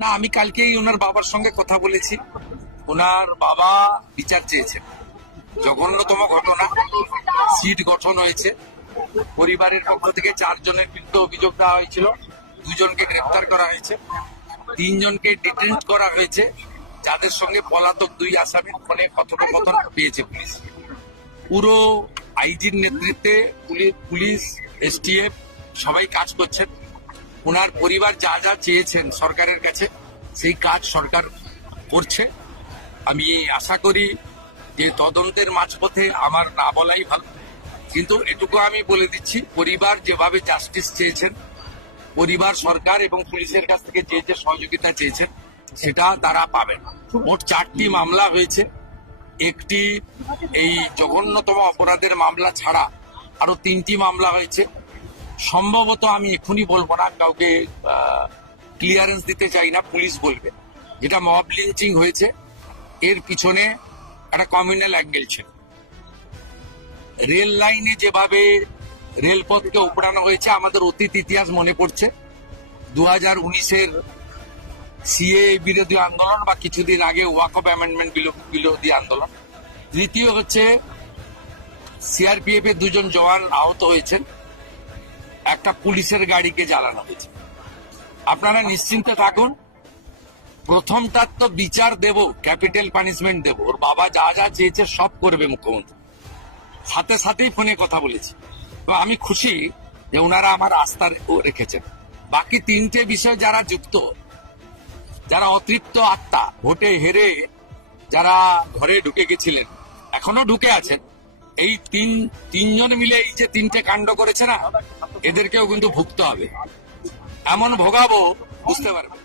না, আমি কালকেই ওনার বাবার সঙ্গে কথা বলেছি। ওনার বাবা বিচার চেয়েছেন। জঘন্যতম ঘটনা, সিট গঠন হয়েছে, পরিবারের পক্ষ থেকে 4 জনের বিরুদ্ধে অভিযোগ দেওয়া হয়েছিল, 2 জনকে গ্রেপ্তার করা হয়েছে, 3 জনকে ডিটেন্ট করা হয়েছে, যাদের সঙ্গে পলাতক 2 আসামির ফোনে কথোপকথন পেয়েছে পুলিশ। পুরো আইজির নেতৃত্বে পুলিশ, এসটিএফ সবাই কাজ করছেন। ওনার পরিবার যা যা চেয়েছেন সরকারের কাছে সেই কাজ সরকার করছে। আমি আশা করি যে তদন্তের মাঝপথে আমার না বলাই ভালো, কিন্তু এটুকু আমি বলে দিচ্ছি, পরিবার যেভাবে জাস্টিস চেয়েছেন, পরিবার সরকার এবং পুলিশের কাছ থেকে যে যে সহযোগিতা চেয়েছেন সেটা তারা পাবেন। মোট 4টি মামলা হয়েছে। একটি এই জঘন্যতম অপরাধের মামলা ছাড়া আরো 3টি মামলা হয়েছে। সম্ভবত আমি এখনই বলবো না, কাউকে ক্লিয়ারেন্স দিতে চাই না, পুলিশ বলবে। যেটা মব লিঞ্চিং হয়েছে, এর পিছনে একটা কমিউনাল অ্যাঙ্গেল ছিল। রেল লাইনে যেভাবে রেলপথকে উপড়ানো হয়েছে, আমাদের অতীত ইতিহাস মনে পড়ছে। 2019-এর সিএ বিরোধী আন্দোলন বা কিছুদিন আগে ওয়াকফ অ্যামেন্ডমেন্ট বিরোধী আন্দোলন। তৃতীয় হচ্ছে সিআরপিএফ এর 2 জন জওয়ান আহত হয়েছেন, একটা পুলিশের গাড়িকে জ্বালানো হয়েছে। আপনারা নিশ্চিন্তে থাকুন, প্রথমটার তো বিচার দেব, ক্যাপিটাল পানিশমেন্ট দেব। ওর বাবা যা যা চেয়েছে সব করবে মুখ্যমন্ত্রী। সাথে সাথেই ফোনে কথা বলেছি। তো আমি খুশি যে ওনারা আমার আস্থা রেখেছেন। বাকি 3টে বিষয় যারা যুক্ত, যারা অতৃপ্ত আত্মা, ভোটে হেরে যারা ঘরে ঢুকে গেছিলেন, এখনো ঢুকে আছেন, এই তিনজন মিলে এই যে 3টে কাণ্ড করেছে না, এদেরকেও কিন্তু ভুগতে হবে। এমন ভোগাবো, বুঝতে পারবেন।